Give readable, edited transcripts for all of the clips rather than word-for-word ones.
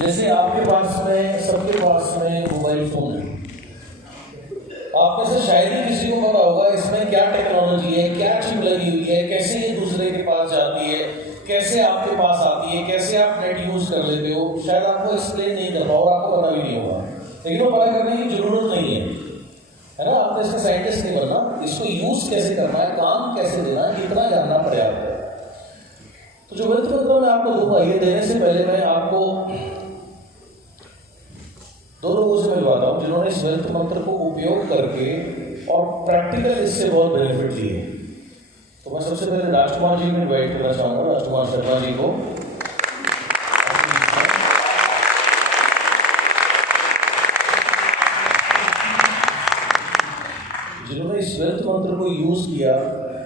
जैसे आपके पास में, सबके पास में मोबाइल फोन है। आप में से शायद ही किसी को पता होगा इसमें क्या टेक्नोलॉजी है, क्या चिप लगी हुई है, कैसे ये दूसरे के पास जाती है, कैसे आपके पास आती है, कैसे आप नेट यूज कर लेते हो। शायद आपको एक्सप्लेन नहीं कर पाओ और आपको पता भी नहीं होगा, लेकिन वो पता करने की जरूरत नहीं है ना। आपने इसका साइंटिस्ट नहीं बनना, इसको यूज कैसे करना है, काम कैसे देना है, इतना जानना पर्याप्त है। तो जो वेल्थ मंत्र मैं आपको दूंगा, ये देने से पहले मैं आपको दो लोगों से मिलवाता हूं जिन्होंने इस वेल्थ मंत्र को उपयोग करके और प्रैक्टिकल इससे बहुत बेनिफिट लिए। तो मैं सबसे पहले राजकुमार जी को इन्वाइट करना चाहूंगा, राजकुमार शर्मा जी को, जिन्होंने इस वेल्थ मंत्र को यूज किया।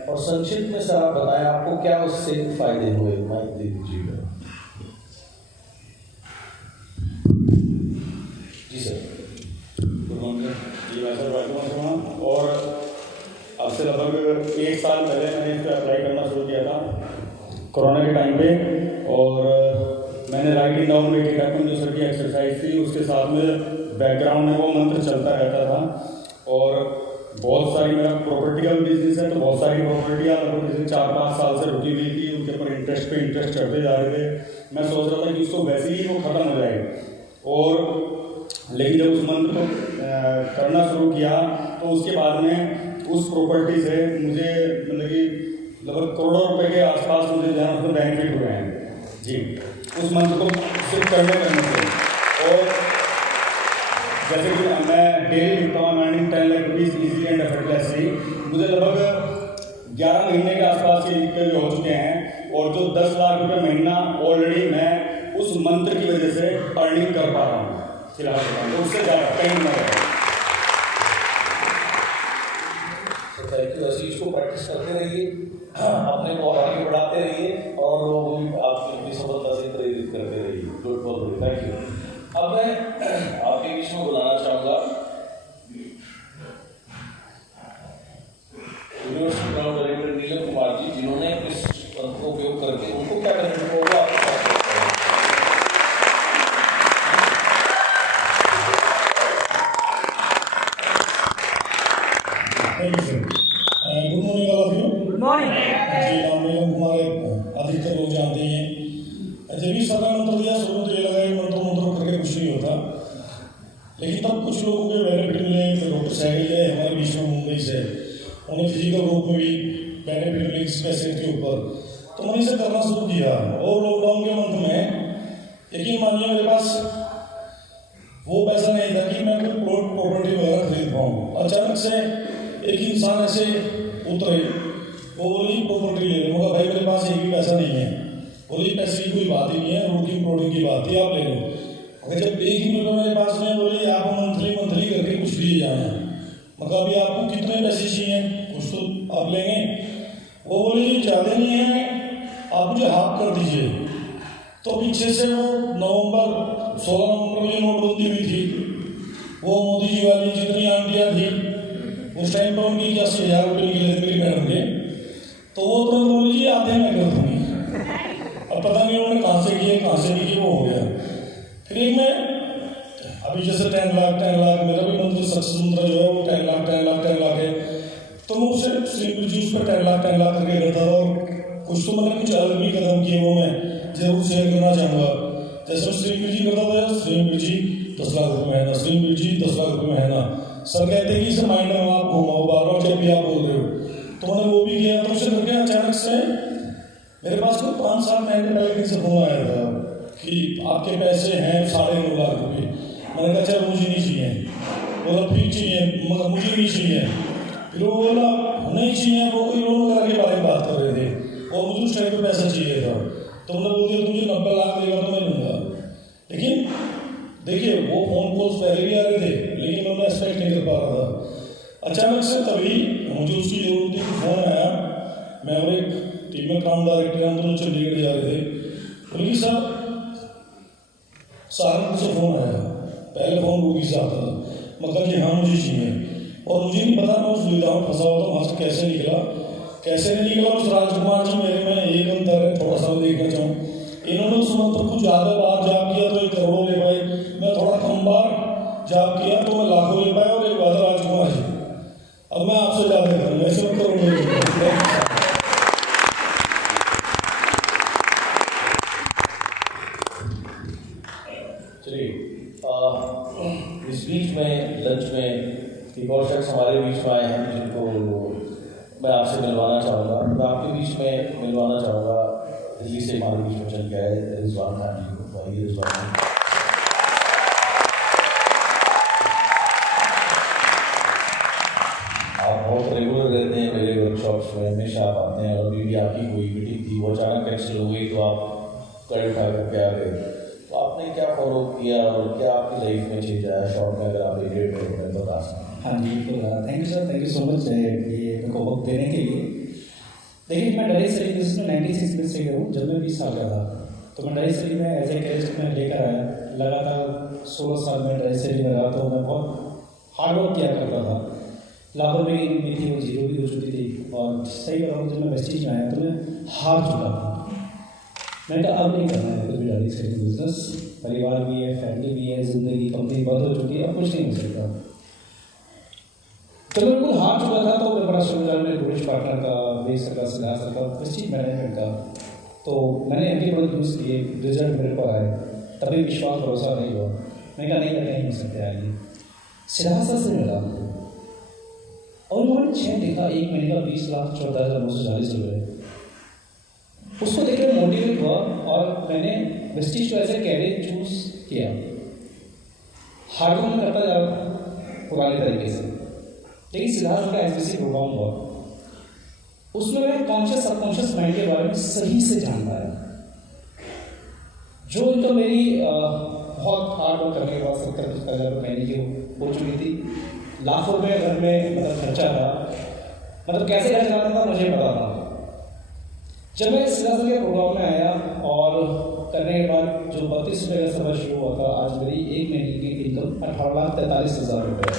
और संक्षिप्त में सर आप बताएं आपको क्या उससे फायदे हुए। माइक दे दीजिएगा जी सर। गुड मॉर्निंग जी, मैं सर राजकुमार शर्मा। और अब से लगभग 1 साल पहले मैंने इस पर अप्लाई करना शुरू किया था कोरोना के टाइम पे। और मैंने राइटिंग डाउन में किताब जो सर की एक्सरसाइज थी उसके साथ में बैकग्राउंड में वो मंत्र चलता रहता था। और बहुत सारी, मेरा प्रॉपर्टी का भी बिजनेस है, तो बहुत सारी प्रॉपर्टियाँ लगभग जैसे 4-5 साल से रुकी हुई थी, उनके ऊपर इंटरेस्ट पे इंटरेस्ट चढ़ते जा रहे थे। मैं सोच रहा था कि उसको वैसे ही वो ख़त्म हो जाएगा। और लेकिन जब उस मंत्र को करना शुरू किया तो उसके बाद में उस प्रॉपर्टी से मुझे मतलब कि लगभग करोड़ों रुपए के आसपास मुझे जो है उसमें बेनिफिट हुए हैं जी, उस मंत्र को सिर्फ करने से। और जैसे कि मैं डेली लिखता हूँ earning 10 lakh rupees easily and effortlessly, मुझे लगभग 11 महीने के आसपास ये लिखते हुए हो चुके हैं। और जो 10 लाख रुपये महीना ऑलरेडी मैं उस मंत्र की वजह से अर्निंग कर पा रहा हूँ फिलहाल, तो उससे ज़्यादा कहीं नहीं है। Thank you. ऐसी इसको प्रैक्टिस करते रहिए, अपने को आगे बढ़ाते रहिए और लोगों को भी आपकी सफलता से प्रेरित करते रहिए। गुड, बहुत थैंक यू। अब मैं आपके बीच में बुलाना चाहूँगा यूनिवर्सिटी ग्राउंड डायरेक्टर नीलम कुमार जी, जिन्होंने इस मंत्र को उपयोग करके उनको क्या बेनिफिट होगा आपको। Good morning all of you. Good morning जी। नाम नीलम कुमार अधिकतर लोग जानते ही हैं। जब भी सदा मंत्र दिया शुरू में तो ये लगा कि मंत्र करके कुछ नहीं होता, लेकिन तब कुछ लोगों के बेनिफिट मिले। डॉक्टर साहिल है हमारे बीच में मुंबई से, उन्हें फिजिकल रूप में भी बेनिफिट मिले इस पैसे के ऊपर, तो मैंने इसे करना शुरू किया। और लॉकडाउन के मंथ में यकीन मानिए मेरे पास वो पैसा नहीं था कि मैं कोई प्लॉट प्रॉपर्टी वगैरह खरीद पाऊँ। अचानक से एक इंसान ऐसे उतरे, वो बोली प्रॉपर्टी ले लो। मगर भाई मेरे पास एक भी पैसा नहीं है। बोली पैसे की कोई बात ही नहीं है, रोटी प्रोटीन की बात है, आप ले लो। अगर जब 1 रुपये मेरे पास में, बोले आप मंथली करके कुछ दिए जाए, मतलब अभी आपको कितने पैसे चाहिए, कुछ तो आप लेंगे। वो बोले ज़्यादा नहीं है, आप मुझे हाफ कर दीजिए। तो पीछे से वो 16 नवंबर में नोटबंदी हुई थी, वो मोदी जी वाली जितनी आंटियाँ थी उस टाइम पर उनकी 80,000 रुपये निकले मेरी मैडम के, तो वो तुरंत बोली जी आधे मैं कर दूँगी। अब पता नहीं उन्होंने कहाँ से किए कहाँ से नहीं किए, वो हो गया। फिर एक मैं अभी जैसे 10 लाख मेरा भी मंत्र सक्सेस मंत्र जो है वो 10 लाख है, तो मैं उससे श्री जी उस पर 10 लाख करके करता था। और कुछ तो मैंने कुछ अलग भी कदम किए, वो मैं जरूर शेयर करना चाहूँगा। जैसे श्री जी करता था, श्री जी 10 लाख रुपये महीना, श्री जी 10 लाख रुपये महीना। सर कहते हैं कि इसे माइंड में आप घुमाओ बार जब भी आप बोल रहे हो, तो मैंने वो भी किया। तो उसे करके अचानक से मेरे पास कोई 5-7 महीने पहले किसी से फोन आया था कि आपके पैसे हैं 9.5 लाख रुपये। मैंने कहा चल मुझे नहीं चाहिए। बोला फिर चाहिए, मगर मुझे नहीं चाहिए। फिर वो बोला नहीं चाहिए, वो कोई लोन वगैरह के बारे में बात कर रहे थे और मुझे उस टाइम पे पैसा चाहिए था। तो मैंने बोल दिया तुझे 90 लाख देगा तो मैं लूँगा। लेकिन देखिए वो फोन कॉल्स पहले भी आ रहे थे, लेकिन मैं एक्सपेक्ट नहीं कर पा रहा था। अचानक से तभी मुझे उसकी जरूरत थी, फोन आया। मैं और एक टीम में काम डायरेक्टर हम दोनों चंडीगढ़ जा रहे थे। बोली साहब सहारनपुर से फोन आया, पहले फोन रूबी से आता था, मतलब कि हाँ मुझे चाहिए। और मुझे नहीं पता मैं उस दुविधा में फंसा हुआ था, वहाँ से कैसे नहीं निकला। उस राजकुमार जी मेरे में एक अंतर है, थोड़ा सा देखना चाहूँ। इन्होंने उस मंत्र को ज़्यादा बार जाप किया तो 1 करोड़ ले पाए, मैं थोड़ा कम बार जाप किया तो मैं लाखों ले पाया और एक वादा राजकुमार जी। अब मैं आपसे ज़्यादा करूँगा, ऐसे में करोड़ ले। इस बीच में लंच में एक और शख्स हमारे बीच में आए हैं जिनको मैं आपसे मिलवाना चाहूँगा। मैं आपके बीच में मिलवाना चाहूँगा, दिल्ली से हमारे बीच में चल गया है रिजवान खान जी को। भाई रिजवान खान, आप बहुत रेगुलर रहते हैं मेरे वर्कशॉप्स में, हमेशा आप आते हैं। और अभी भी आपकी कोई मीटिंग थी, वो अचानक कैंसिल हो गई तो आप कल उठा करके आ गए। तो आपने क्या फॉलो किया और क्या आपकी लाइफ में चेंज आया? शॉर्ट में अगर आप एक डेढ़ मिनट में बता सकते। हाँ जी, तो thank you sir, thank you so much ये मेरे को वक्त देने के लिए। देखिए, मैं डायरी सेलिंग बिजनेस में 96 में से गया हूँ। जब मैं 20 साल का था तो मैं डायरी सेलिंग में एज ए कैरियर में लेकर आया। लगातार 16 साल में डायरी सेलिंग में रहा, तो मैं बहुत हार्ड वर्क किया करता था। लाखों रुपये की इनकम थी, वो जीरो भी हो चुकी थी। और सही बताऊँ, जब मैं वेस्टीज में आया तो मैं हार चुका था। मैंने कहा अब नहीं करना है कुछ भी डायरी सेलिंग बिजनेस। परिवार भी है, फैमिली भी है, ज़िंदगी कंपनी बंद हो चुकी है, अब कुछ नहीं हो सकता। जब मैं बिल्कुल हार चुका था तो मैं बड़ा शुक्रिया मेरे टूरिस्ट पार्टनर का, बेसर का, सिद्धार्थ का, वेस्टीज मैनेजमेंट का। तो मैंने एंटी प्रोडक्ट यूज़ किए, रिजल्ट मेरे पर आए, तभी विश्वास भरोसा नहीं हुआ। मैं कहा नहीं, नहीं हो सकते आएंगे। सिद्धार्थ से मिला और उन्होंने चेक देखा, 1 महीने का 20,14,940 रुपये। उसको देख कर मोटिवेट हुआ और मैंने वेस्टीज को ऐसे कैरियर चूज किया। हार्ड वर्क करता जा रहा पुराने तरीके से, लेकिन सिद्धार्थ का एसबीसी प्रोग्राम हुआ। उसमें मैं कॉन्शियस सबकॉन्शियस माइंड के बारे में सही से जान पाया। जो इनकम मेरी बहुत हार्ड वर्क करने के बाद 70,000 रुपये महीने की हो चुकी थी। लाखों रुपये घर में मतलब खर्चा था, मतलब कैसे घर चलाना था मुझे पता था। जब मैं सिद्धार्थ के प्रोग्राम में आया और करने के बाद जो 32 रुपये का सफर शुरू हुआ था, आज मेरी 1 महीने की इनकम 18,43,000 रुपये।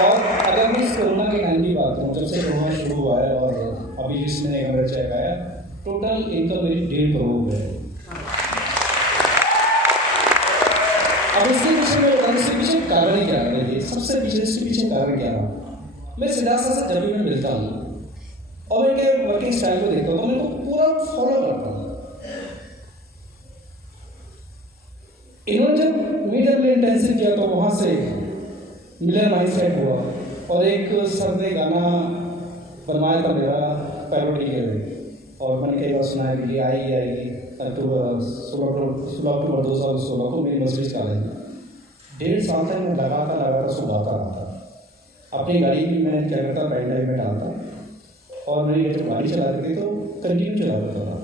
और अगर मैं इस कोरोना के टाइम की बात करूँ, जब से कोरोना शुरू हुआ है और अभी जिसने एक मेरा चेक आया, टोटल इनकम मेरी 1.5 करोड़ है। अब इसके पीछे मैं बताऊँ, इसके पीछे कारण क्या है? देखिए, सबसे पीछे इसके पीछे कारण क्या है? मैं सिद्धार्थ से जब भी मैं मिलता हूँ और मैं इनके वर्किंग स्टाइल को देखता हूँ तो मैं इनको पूरा फॉलो करता हूँ। इन्होंने जब मीडियम में इंटेंसिव किया तो वहाँ से मिलर माइंड सेट हुआ और एक सर ने गाना बनवाया था मेरा पैरोडी के लिए, और मैंने कई बार सुना है कि आएगी अक्टूबर 16 2016 को मेरी मर्सिडीज कार आई। 1.5 साल तक मैं लगातार उसको गाता रहा था। अपनी गाड़ी भी मैं क्या करता, पेन ड्राइव में डालता और मेरी जब गाड़ी चलाती थी तो कंटिन्यू चला देता था।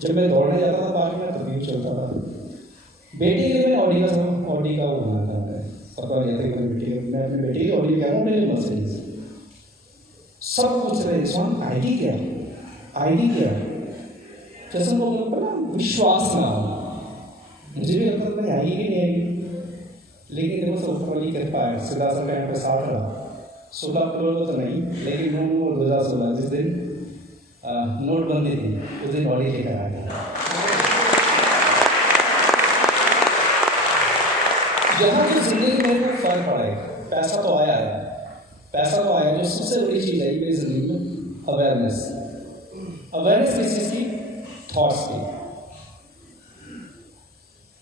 जब मैं दौड़ने जाता था पार्क में तब भी चलता था। बेटी के लिए मैं ऑडी का वो बनाता था, पता नहीं था बेटी, मैं अपनी बेटी की ऑडी कह रहा हूँ, मेरे मर्सिडीज। सब पूछ रहे स्वान आएगी क्या, आएगी क्या? जैसे वो लोग ना विश्वास ना हो, मुझे भी लगता था आएगी कि नहीं आएगी। लेकिन देखो सब ऊपर वाली कृपा है, सिद्धार्थ सर का यहाँ पे साथ रहा। 16 अक्टूबर को तो नहीं, लेकिन 2016 जिस दिन नोटबंदी थी उस दिन ऑडी लेकर आ गया। यहाँ की जिंदगी में कोई फर्क पड़ा है, पैसा तो आया है, पैसा तो आया। जो सबसे बड़ी चीज़ आई मेरी जिंदगी में अवेयरनेस। अवेयरनेस किस चीज़ की? थॉट्स की।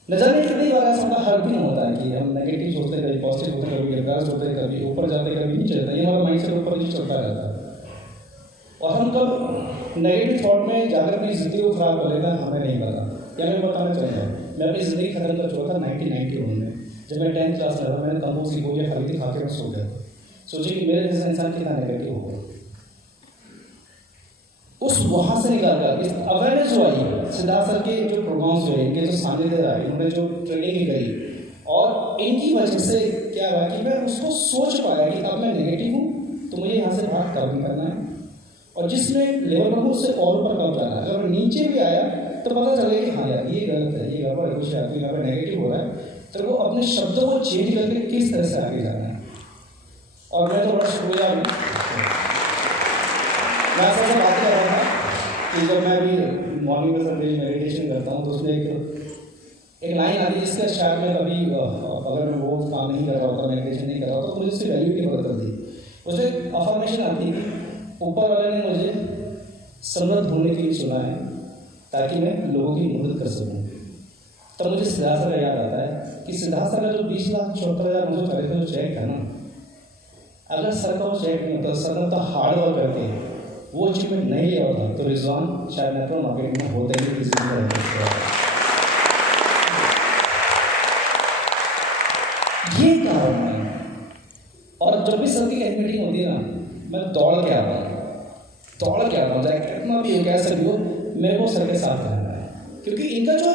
न जाने कितनी बार ऐसा हर दिन होता है कि हम नेगेटिव सोचते हैं, कभी पॉजिटिव होते हैं, कभी रिवर्स होते हैं, कभी ऊपर जाते हैं, कभी नहीं चलता। ये हमारा माइंड सेट ऊपर नीचे चलता रहता है और हम कब नेगेटिव थॉट में जाकर अपनी ज़िंदगी को खराब कर लेना हमें नहीं पता। या मैं बताना चाहूँगा, मैं अपनी ज़िंदगी खत्म कर चुका था 1991 में। जब मैं 10th क्लास में था, मैंने कंपोज की गोलियाँ खरीदी, खा के मैं सो गया। सोचिए कि मेरे जैसा इंसान कितना नेगेटिव होगा। उस वहाँ से निकाल कर इस अवेयरनेस जो आई, सिद्धार्थ सर के जो प्रोग्राम्स हुए, इनके जो सानिध्य आई, उन्होंने जो ट्रेनिंग करी, और इनकी वजह से क्या हुआ कि मैं उसको सोच पाया कि अब मैं नेगेटिव हूँ तो मुझे यहाँ से बाहर कम करना है, और जिसमें लेवल पर हूँ उससे और ऊपर कम जाना है। अगर मैं नीचे भी आया तो पता चले कि हाँ यार ये गलत है, ये गड़बड़ है, कुछ आदमी यहाँ पर नेगेटिव हो रहा है, तो वो अपने शब्दों को चेंज करके किस तरह से आगे जाना है। और मैं तो बड़ा शुक्रिया मैं सबसे बात कर रहा था कि जब मैं अभी मॉर्निंग में संडे मेडिटेशन करता हूँ तो उसमें एक लाइन आती है जिसका शायद मैं कभी अगर मैं वो काम नहीं कर रहा होता, मेडिटेशन नहीं कर रहा होता, तो मुझे उसकी वैल्यू की पता चलती। उसमें एक अफर्मेशन आती है कि ऊपर वाले ने मुझे समृद्ध होने के लिए चुना है ताकि मैं लोगों की मदद कर सकूँ। तब मुझे सिद्धार्थ का याद आता है कि सिद्धार्थ का जो 20,74,940 जो चेक है ना, अगर सर का वो चेक नहीं होता, सर का हार्ड वर्क करके वो अचीवमेंट नहीं लिया होता तो रिजवान शायद नेटवर्क मार्केटिंग में होता ही किसी तरह। ये कारण है। और जब भी सर की मीटिंग होती है ना, मैं दौड़ के आता हूँ चाहे कितना भी हो, कैसे भी हो, मेरे को सर के साथ रहना है। क्योंकि इनका जो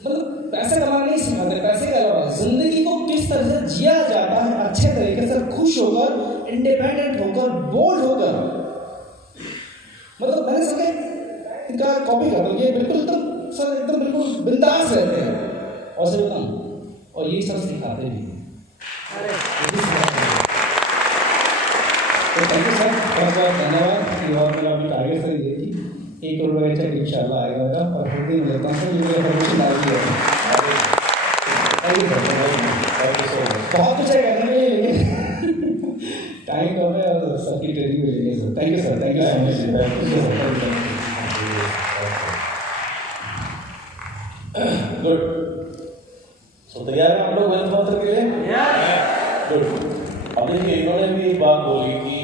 मतलब पैसे कमाना नहीं सिखाते, पैसे के अलावा जिंदगी को किस तरह से जिया जाता है अच्छे तरीके से, खुश होकर, इंडिपेंडेंट होकर, बोल्ड होकर। मतलब मैंने सके इनका कॉपी करता हूँ, ये बिल्कुल एकदम सर एकदम बिल्कुल बिंदास रहते हैं और सर बताऊँ, और ये सब सिखाते भी हैं। तो थैंक यू सर, बहुत बहुत धन्यवाद। और मेरा अभी टारगेट सर ये कि 1 करोड़ का चेक इंशाल्लाह आएगा मेरा, और हर दिन मिलता हूँ सर, ये मेरा परमिशन आएगी। थैंक यू सर, बहुत कुछ है कहने के लिए लेकिन टाइम कम है और सबकी ट्रेनिंग भी लेंगे sir. Thank you sir, thank you so much. Good. तो तैयार हैं आप लोग वेल्थ मंत्र के लिए? गुड। अब देखिए, इन्होंने भी एक बात बोली कि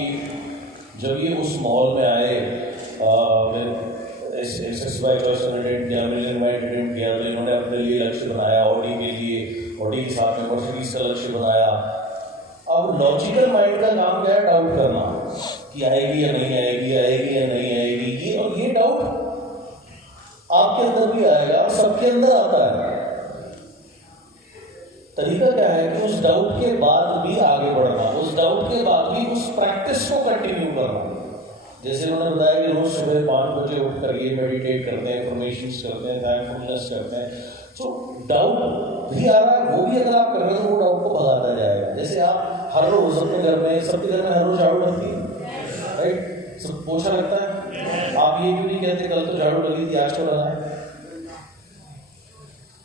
जब ये उस मॉल में आए, SSY क्वेश्चन अटेंड किया, मिलियन माइंड अटेंड किया, तो इन्होंने अपने लिए लक्ष्य बनाया, ऑडी के लिए, ऑडी के साथ में मर्सिडीज का लक्ष्य बनाया। अब लॉजिकल माइंड का काम क्या है? डाउट करना कि आएगी या नहीं आएगी, आएगी या नहीं आएगी। ये और ये डाउट आपके अंदर भी आएगा, सबके अंदर आता है। तरीका क्या है कि उस डाउट के बाद भी आगे बढ़ना, उस डाउट के बाद भी उस प्रैक्टिस को कंटिन्यू करना। जैसे उन्होंने बताया कि रोज सुबह 5 बजे उठ कर ये मेडिटेट करते हैं, अफर्मेशंस करते हैं, थैंकफुलनेस करते हैं। तो डाउट भी आ रहा है, वो भी अगर आप कर रहे हो तो वो डाउट को भगाता जाएगा। जैसे आप हर रोज अपने घर में, सबके घर में हर रोज झाड़ू लगती है, राइट? सब पोछा लगता है। आप ये क्यों नहीं कहते कल तो झाड़ू लगी थी, आज क्यों लगाएं?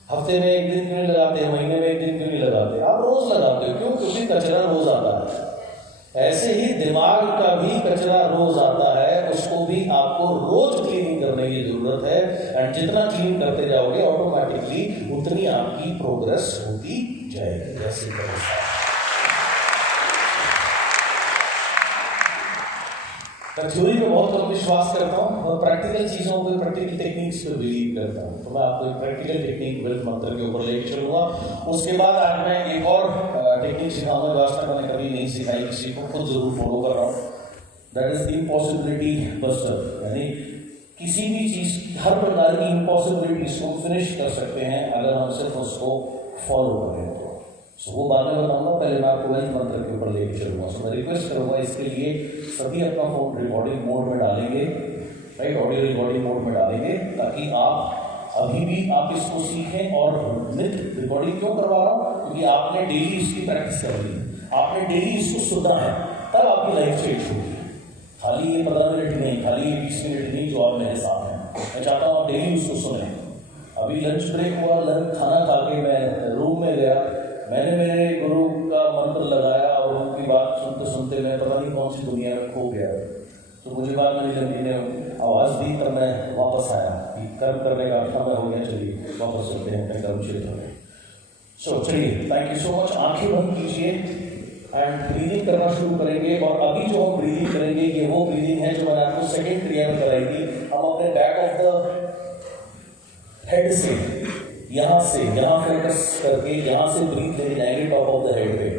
हफ्ते में 1 दिन क्यों नहीं लगाते, महीने में 1 दिन क्यों नहीं लगाते? आप रोज लगाते हो। क्यों? क्योंकि कचरा रोज आता है। ऐसे ही दिमाग का भी कचरा रोज आता है, उसको भी आपको रोज क्लीनिंग करने की जरूरत है। एंड जितना क्लीन करते जाओगे ऑटोमेटिकली उतनी आपकी प्रोग्रेस होती जाएगी। जैसे मैं थ्योरी पे बहुत कम विश्वास करता हूँ और प्रैक्टिकल चीज़ों पे, प्रैक्टिकल टेक्निक्स पे बिलीव करता हूँ। तो मैं आपको एक प्रैक्टिकल टेक्निक वेल्थ मंत्र के ऊपर लेके चलूँगा। उसके बाद आज मैं एक और टेक्निक सिखाऊंगा जो आज तक मैंने कभी नहीं सिखाई किसी को, खुद जरूर फॉलो कर रहा हूँ। That is the impossibility buster. यानी किसी भी चीज़, हर प्रकार की इम्पॉसिबिलिटीज को फिनिश कर सकते हैं अगर हम सिर्फ उसको फॉलो करें। तो वो बाद में बताऊंगा, पहले मैं आपको वेल्थ मंत्र के ऊपर लेके चलूँगा। सो मैं रिक्वेस्ट करूँगा इसके लिए सभी अपना फोन रिकॉर्डिंग मोड में डालेंगे, राइट? ऑडियो रिकॉर्डिंग मोड में डालेंगे ताकि आप अभी भी आप इसको सीखें। और नित रिकॉर्डिंग क्यों करवा रहा हूँ? क्योंकि आपने डेली इसकी प्रैक्टिस कर ली, आपने डेली इसको सुनना है, तब आपकी लाइफ चेंज होगी। खाली ये 15 मिनट नहीं, खाली ये 20 मिनट नहीं जो आप मेरे साथ हैं। मैं चाहता हूँ आप डेली उसको सुने। अभी लंच ब्रेक हुआ, लंच खाना खा के मैं रूम में गया, मैंने मेरे गुरु का मंत्र लगाया और उनकी बात सुनते सुनते मैं पता नहीं कौन सी दुनिया में खो गया। तो मुझे बाद में जब ने आवाज़ दी तब मैं वापस आया कि कर्म करने का समय हो गया, चलिए वापस चलते हैं अपने कर्म क्षेत्र में। सो चलिए, थैंक यू सो मच। आंखें बंद कीजिए एंड ब्रीदिंग करना शुरू करेंगे। और अभी जो हम ब्रीदिंग करेंगे ये वो ब्रीदिंग है जो मैंने आपको सेकेंड क्रिया में कराएगी। हम अपने बैक ऑफ द हेड से यहाँ फोकस करके यहाँ से ब्रीथ लेके जाएंगे टॉप ऑफ द हेड पे।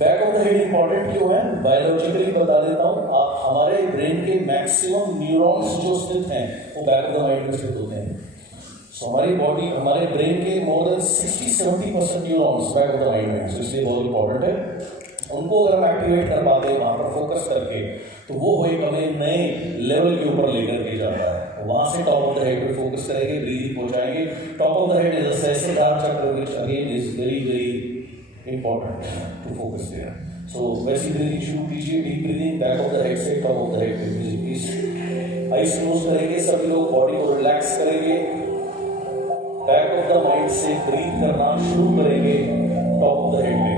Back of the head important क्यों है? बायोलॉजिकली बता देता हूँ। आप हमारे ब्रेन के मैक्सिमम न्यूरॉन्स जो स्थित हैं वो बैक ऑफ द माइंड में स्थित होते हैं। सो हमारी बॉडी, हमारे ब्रेन के more than 60-70% neurons back of the mind में, सो इसलिए बहुत इंपॉर्टेंट है। उनको अगर हम एक्टिवेट कर पाते हैं वहाँ पर फोकस करके, तो वो एक हमें नए लेवल के ऊपर लेकर के जाता है। वहाँ से टॉप ऑफ द हेड पे फोकस करेंगे, ब्रीदिंग पहुँचाएंगे। Top of the head is a Sahastradhar chakra, which again is very very important to focus there. So वैसी ब्रीदिंग शुरू कीजिए, deep breathing, back of the head से टॉप ऑफ द हेड पे please eyes close करेंगे, सभी लोग body को relax करेंगे, बैक ऑफ द माइंड से ब्रीथ करना शुरू करेंगे टॉप ऑफ द हेड पे।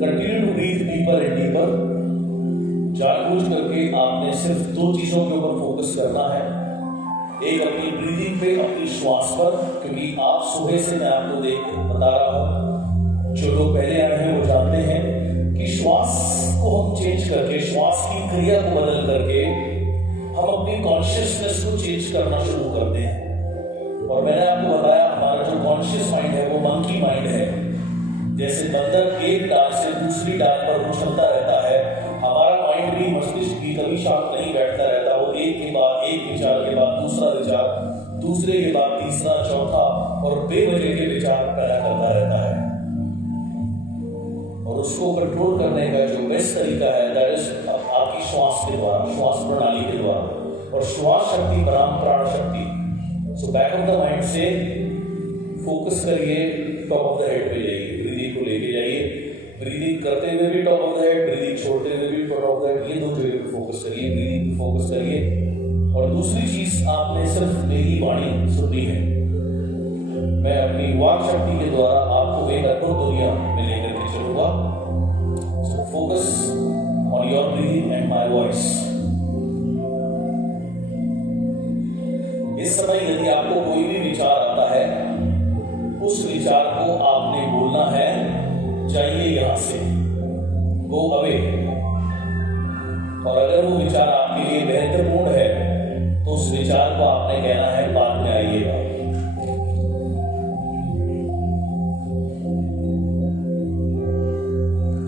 Continue to breathe deeper and deeper. जानबूझ करके आपने सिर्फ दो चीजों के ऊपर फोकस करना है, एक अपनी ब्रीदिंग पे, अपनी श्वास पर, क्योंकि आप सुबह से मैं आपको देख बता रहा हूं, जो लोग पहले आए हैं वो जानते हैं कि श्वास को हम चेंज करके, श्वास की क्रिया को बदल करके हम अपनी कॉन्शियसनेस को चेंज करना शुरू करते हैं। और मैंने आपको बताया हमारा जो कॉन्शियस माइंड है वो मंकी माइंड है। जैसे बंदर एक डाल से दूसरी डाल पर उछलता रहता है, हमारा माइंड भी, मस्तिष्क भी कभी शांत नहीं बैठता रहता। वो एक के बाद एक विचार के बाद दूसरा विचार, दूसरे के बाद तीसरा, चौथा और बेवजह के विचार पैदा करता रहता है। और उसको कंट्रोल करने का जो बेस्ट तरीका है दैट इज आपकी श्वास के द्वारा, श्वास प्रणाली के द्वारा। और श्वास शक्ति बनाम प्राण शक्ति। So back of the mind से फोकस करिए, टॉप ऑफ द हेड पे जाइए, ब्रीदिंग को लेके जाइए, ब्रीदिंग करते हुए भी top of the head, breathing छोड़ते हुए भी टॉप ऑफ द हेड, ये दो जगह पे फोकस करिए, ब्रीदिंग पे फोकस करिए। और दूसरी चीज, आपने सिर्फ मेरी वाणी सुननी है, मैं अपनी वाक शक्ति के द्वारा आपको एक अद्भुत दुनिया में लेकर के चलूंगा। So focus on your breathing and my voice. इस समय यदि आपको कोई भी विचार आता है, उस विचार को आपने बोलना है, जाइए यहां से, गो अवे। और अगर वो विचार आपके लिए महत्वपूर्ण है तो उस विचार को आपने कहना है, बाद में आइएगा।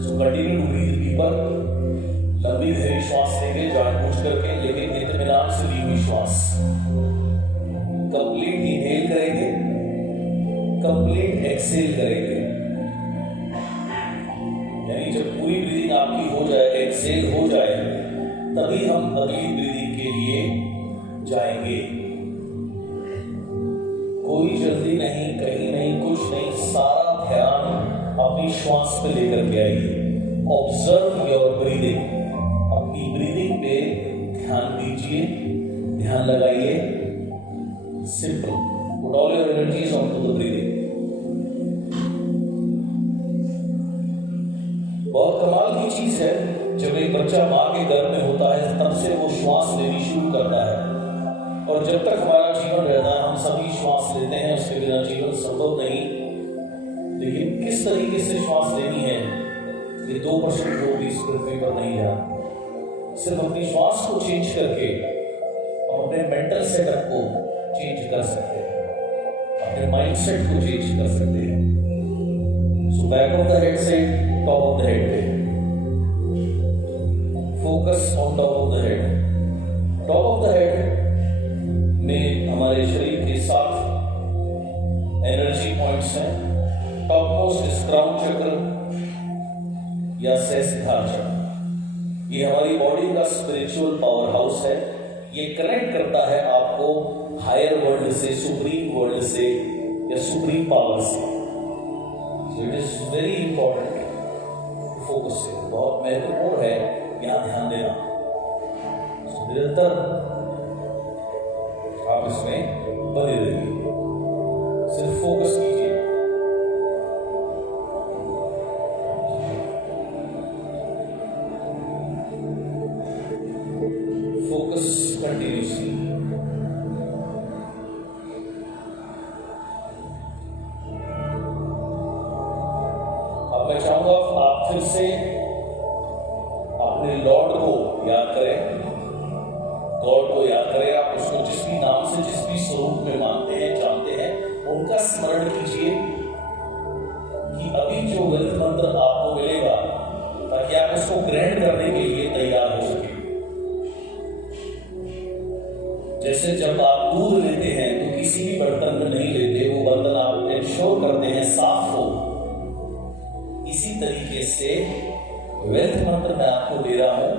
So continue to breathe deeper. लंबी गहरी श्वास लेंगे जानबूझ करके, लेकिन इत्मीनान से ली हुई श्वास। कंप्लीट इनहेल करेंगे, कंप्लीट एक्सेल करेंगे। यानी जब पूरी ब्रीदिंग आपकी हो जाए, एक्सेल हो जाए, तभी हम अगली ब्रीदिंग के लिए जाएंगे। कोई जल्दी नहीं, कहीं नहीं, कुछ नहीं, सारा ध्यान अपनी श्वास पे लेकर के आइए। ऑब्जर्व योर ब्रीदिंग, अपनी ब्रीदिंग पे ध्यान दीजिए, ध्यान लगाइए। Simple, put all your energies on to the breathing. बहुत कमाल की चीज है, जब एक बच्चा माँ के गर्भ में होता है तब से वो श्वास लेनी शुरू करता है। और जब तक हमारा जीवन रहता है हम सभी श्वास लेते हैं, उसके बिना जीवन संभव नहीं। लेकिन किस तरीके से श्वास लेनी है ये 2% लोग भी इस पृथ्वी पर नहीं जानते। सिर्फ अपनी श्वास को चेंज करके हम अपने मेंटल सेटअप को चेंज कर सकते हैं, अपने माइंडसेट को चेंज कर सकते हैं। So back of the head से टॉप ऑफ द हेड पे focus on top of the head. Top of the head में हमारे शरीर के 7 एनर्जी पॉइंट्स हैं। टॉप मोस्ट इज क्राउन चक्र या सहस्त्रधार चक्र। ये हमारी बॉडी का स्पिरिचुअल पावर हाउस है। ये कनेक्ट करता है आपको हायर वर्ल्ड से, सुप्रीम वर्ल्ड से या सुप्रीम पावर से। So it is very important focus से, बहुत महत्वपूर्ण है यहाँ ध्यान देना। सो निरंतर आप इसमें बने रहिए, सिर्फ फोकस कीजिए। Focus continuously. अब मैं चाहूंगा आप फिर से अपने लॉर्ड को याद करें, गॉड को याद करें। आप उसको जिस भी नाम से, जिस भी स्वरूप में मानते हैं, जानते हैं, उनका स्मरण कीजिए कि अभी जो वेल्थ मंत्र आपको मिलेगा, ताकि आप उसको ग्रहण करने के लिए तैयार हो सके। जैसे जब आप दूध लेते हैं तो किसी भी बर्तन में नहीं लेते, वो बर्तन आप इंश्योर करते हैं साफ हो। इसी तरीके से वेल्थ मंत्र मैं आपको दे रहा हूं।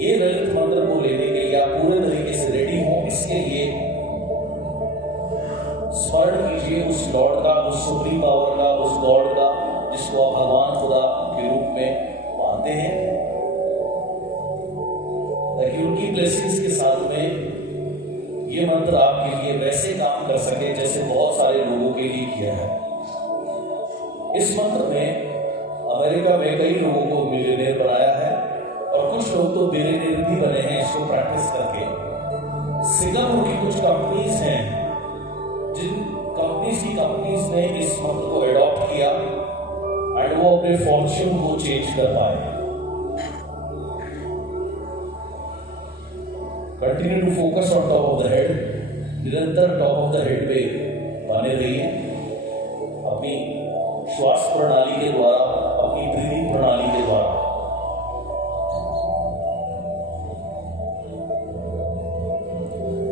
ये वेल्थ मंत्र को लेने के लिए आप पूरे तरीके से रेडी उस लॉर्ड का, उस सुप्रीम पावर का, उस गॉड का, जिसको आप भगवान खुदा के रूप में मानते हैं, ताकि उनकी ब्लेसिंग्स के साथ में ये मंत्र आपके लिए वैसे काम कर सके जैसे बहुत सारे लोगों के लिए किया है। इस मंत्र में अमेरिका में कई लोगों को मिलियनेयर बनाया है और कुछ लोग तो बिलियनेयर भी बने हैं इसको प्रैक्टिस करके। सिंगापुर की कुछ कंपनीज हैं जिन कंपनीज ने इस मंत्र को एडॉप्ट किया एंड वो अपने फॉर्च्यून को चेंज कर पाए। Continue to focus on top of the head, निरंतर टॉप ऑफ द हेड पे बने रहिए। अपनी श्वास प्रणाली के द्वारा, अपनी ब्रीदिंग प्रणाली के द्वारा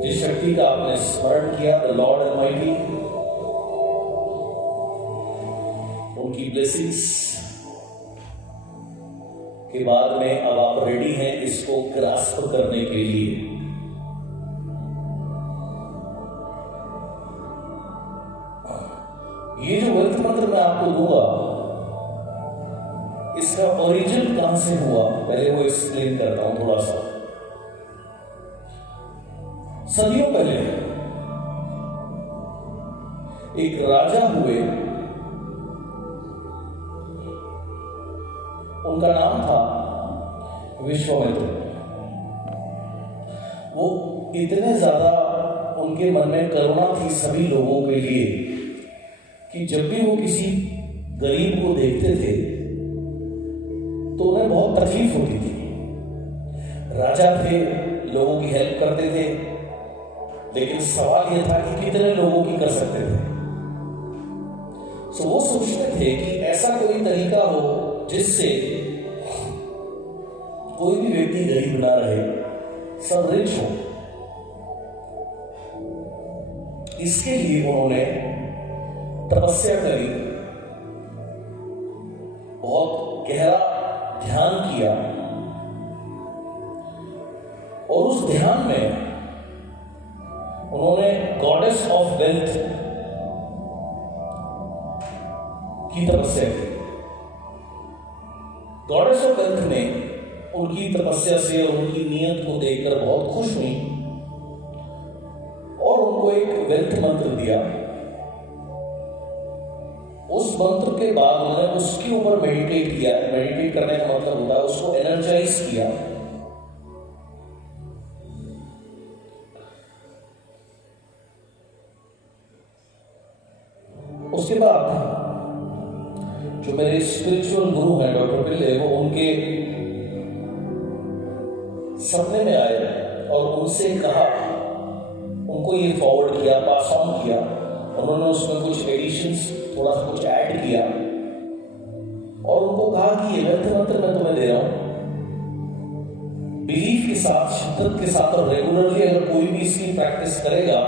जिस शक्ति का आपने स्मरण किया, द लॉर्ड ऑलमाइटी, उनकी ब्लेसिंग्स के बाद में अब आप रेडी हैं इसको ग्रास्प करने के लिए। ये जो वेल्थ मंत्र मैं आपको दूंगा, इसका ओरिजिन कहां से हुआ, पहले वो एक्सप्लेन करता हूं थोड़ा सा। सदियों पहले एक राजा हुए, उनका नाम था विश्वामित्र। वो इतने ज्यादा उनके मन में करुणा थी सभी लोगों के लिए कि जब भी वो किसी गरीब को देखते थे तो उन्हें बहुत तकलीफ होती थी। राजा थे, लोगों की हेल्प करते थे, लेकिन सवाल यह था कि कितने लोगों की कर सकते थे। तो वो सोचते थे कि ऐसा कोई तरीका हो जिससे कोई भी व्यक्ति गरीब ना रहे, सब रिच हो। इसके लिए उन्होंने तपस्या करी, बहुत गहरा ध्यान किया और उस ध्यान में उन्होंने गॉडेस ऑफ वेल्थ की तपस्या की। गॉडेस ऑफ वेल्थ ने उनकी तपस्या से और उनकी नियत को देखकर बहुत खुश हुई और उनको एक वेल्थ मंत्र दिया। उस मंत्र के बाद उन्होंने उसके ऊपर मेडिटेट किया। मेडिटेट करने का मतलब होता है उसको एनर्जाइज किया। उसके बाद जो मेरे स्पिरिचुअल गुरु हैं डॉक्टर पिल्ले, वो उनके सपने में आए और उनसे कहा, उनको ये फॉरवर्ड किया, पास ऑन किया। उन्होंने उसमें कुछ एडिशंस, थोड़ा सा कुछ ऐड किया और उनको कहा कि ये वेल्थ मंत्र मैं तुम्हें दे रहा हूं, बिलीफ के साथ, शिद्दत के साथ और रेगुलरली अगर कोई भी इसकी प्रैक्टिस करेगा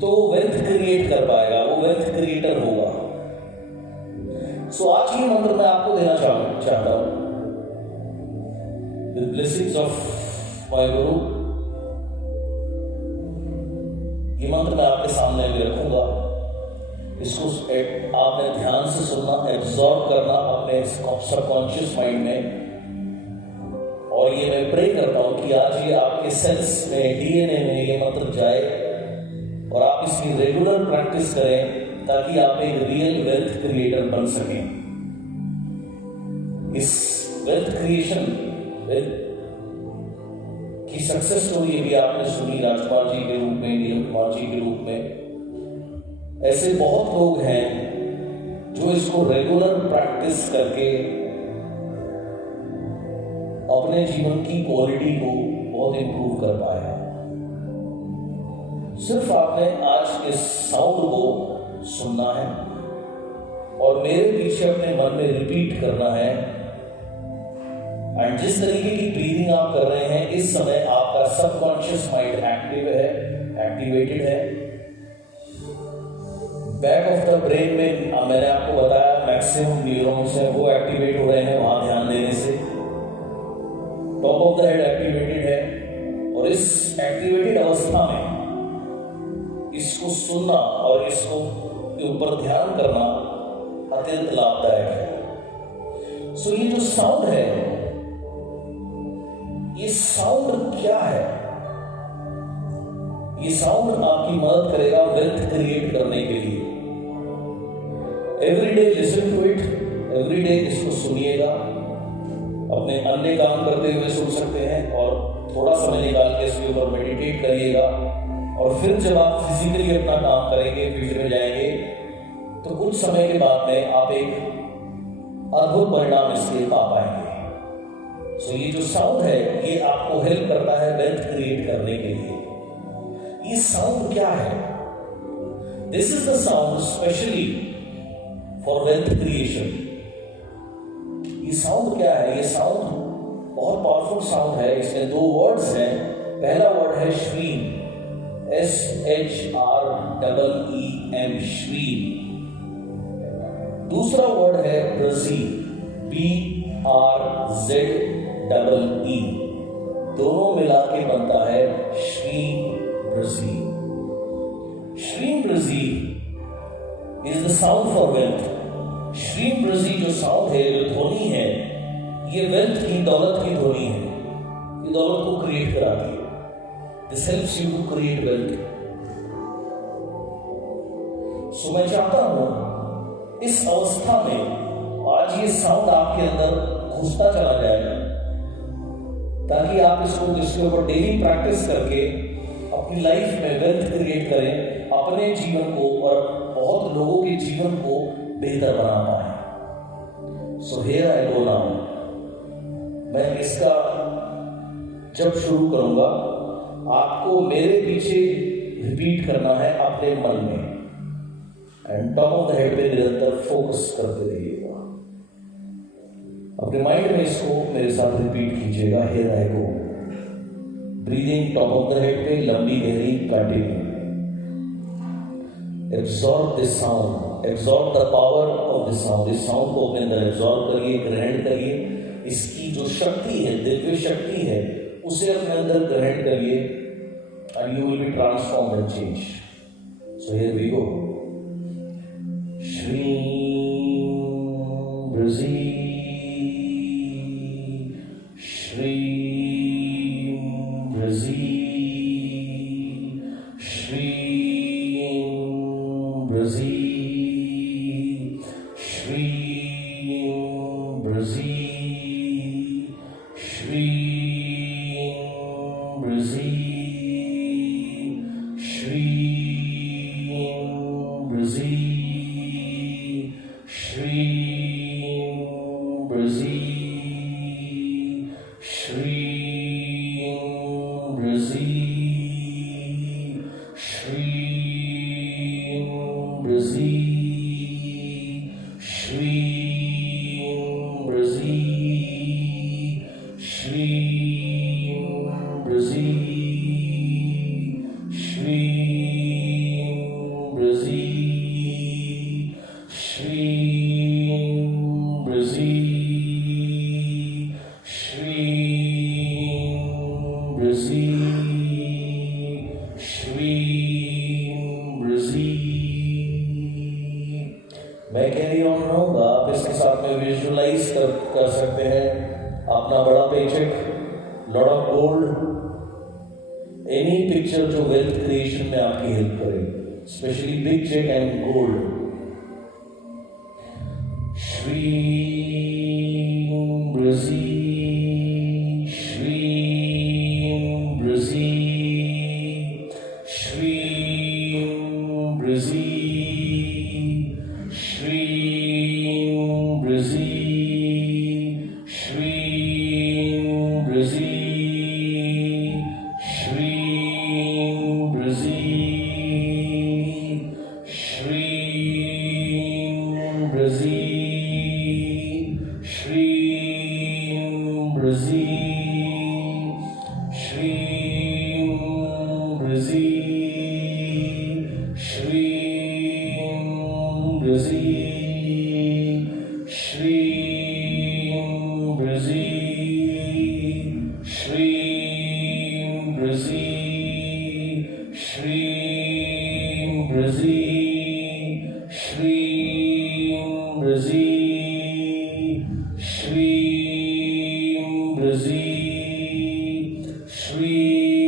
तो वेल्थ क्रिएट कर पाएगा, वो वेल्थ क्रिएटर होगा। सो आज ये मंत्र मैं आपको देना चाहता हूं। The blessings of my Guru, ये मंत्र मैं आपके सामने भी रखूंगा। इसको आपने ध्यान से सुनना, एब्जॉर्ब करना अपने सबकॉन्शियस माइंड में। और ये मैं प्रे करता हूं कि आज ये आपके सेल्स में, डीएनए में ये मंत्र जाए और आप इसकी रेगुलर प्रैक्टिस करें ताकि आप एक रियल वेल्थ क्रिएटर बन सकें। इस वेल्थ क्रिएशन की सक्सेस स्टोरी भी आपने सुनी राजकुमार जी के रूप में, नीरज कुमार जी के रूप में। ऐसे बहुत लोग हैं जो इसको रेगुलर प्रैक्टिस करके अपने जीवन की क्वालिटी को बहुत इंप्रूव कर पाए। सिर्फ आपने आज इस साउंड को सुनना है और मेरे पीछे अपने मन में रिपीट करना है। एंड जिस तरीके की ब्रीदिंग आप कर रहे हैं, इस समय आपका सबकॉन्शियस माइंड एक्टिव है, एक्टिवेटेड है। बैक ऑफ द ब्रेन में मैंने आपको बताया मैक्सिमम न्यूरॉन्स हैं, वो एक्टिवेट हो रहे हैं वहां ध्यान देने से। Top of the head activated है और इस एक्टिवेटेड अवस्था में इसको इसको सुनना और इसको के ऊपर ध्यान करना अत्यंत लाभदायक है। सो ये जो साउंड है, ये साउंड क्या है? ये साउंड आपकी मदद करेगा वेल्थ क्रिएट करने के लिए। Every day listen to it, every day इसको सुनिएगा। अपने अन्य काम करते हुए सुन सकते हैं और थोड़ा समय निकाल के इसके ऊपर मेडिटेट करिएगा। और फिर जब आप फिजिकली अपना काम करेंगे, फील्ड में जाएंगे, तो कुछ समय के बाद में आप एक अद्भुत परिणाम इसके पा पाएंगे। सो ये जो साउंड है, ये आपको हेल्प करता है वेल्थ क्रिएट करने के लिए। ये साउंड क्या है? This is the sound specially for wealth creation. ये साउंड क्या है? ये साउंड बहुत पावरफुल साउंड है। इसमें दो वर्ड्स हैं। पहला वर्ड है श्रीम, SHREEM, श्रीम। दूसरा वर्ड है ब्रज़ी, BRZEE। दोनों मिला के बनता है Shreem ब्रज़ी। Shreem Brzee is the sound for wealth. Shreem Brzee जो साउंड है, जो ध्वनि है, ये वेल्थ की, दौलत की ध्वनि है। ये दौलत को क्रिएट कराती है। This helps you to create wealth. So मैं चाहता हूं इस अवस्था में आज ये साउंड आपके अंदर घुसता चला जाएगा, ताकि आप इसके ऊपर डेली प्रैक्टिस करके अपनी लाइफ में वेल्थ क्रिएट करें, अपने जीवन को और बहुत लोगों के जीवन को बेहतर बना पाए। So here I go now. मैं इसका जब शुरू करूंगा, आपको मेरे पीछे रिपीट करना है अपने मन में, and top of the head पे निरंतर फोकस करते रहिएगा। अपने माइंड में इसको मेरे साथ रिपीट कीजिएगा। Here I go. Breathing top of the head पे, लंबी गहरी continue. Absorb this sound, absorb the power of this sound. इस साउंड को अपने अंदर एब्जॉर्ब करिए, ग्रहण करिए। इसकी जो शक्ति है, दिव्य शक्ति है, उसे अपने अंदर ग्रहण करिए, and you will be transformed and change. So here we go. श्रीम ब्रज़ी, श्रीम ब्रज़ी, श्रीम ब्रज़ी, श्रीम ब्रज़ी, श्रीम ब्रज़ी, श्रीम ब्रज़ी, श्रीम ब्रज़ी, श्रीम ब्रज़ी, श्रीम ब्रज़ी, श्रीम ब्रज़ी, श्रीम ब्रज़ी, श्रीम ब्रज़ी, श्रीम ब्रज़ी, श्रीम ब्रज़ी, श्रीम ब्रज़ी। मैं कैरी ऑन रहूंगा। आप इसके साथ में विजुअलाइज कर सकते हैं अपना बड़ा paycheque, lot of gold, any picture जो वेल्थ क्रिएशन में आपकी हेल्प करे, specially big cheque and gold. श्रीम ब्रज़ी, श्रीम ब्रज़ी, श्रीम ब्रज़ी, श्रीम ब्रज़ी, श्रीम ब्रज़ी, श्रीम ब्रज़ी, श्रीम ब्रज़ी, श्रीम ब्रज़ी, श्रीम ब्रज़ी, श्रीम ब्रज़ी, श्रीम ब्रज़ी, श्रीम ब्रज़ी, श्रीम ब्रजी श्रीं ब्रजी श्री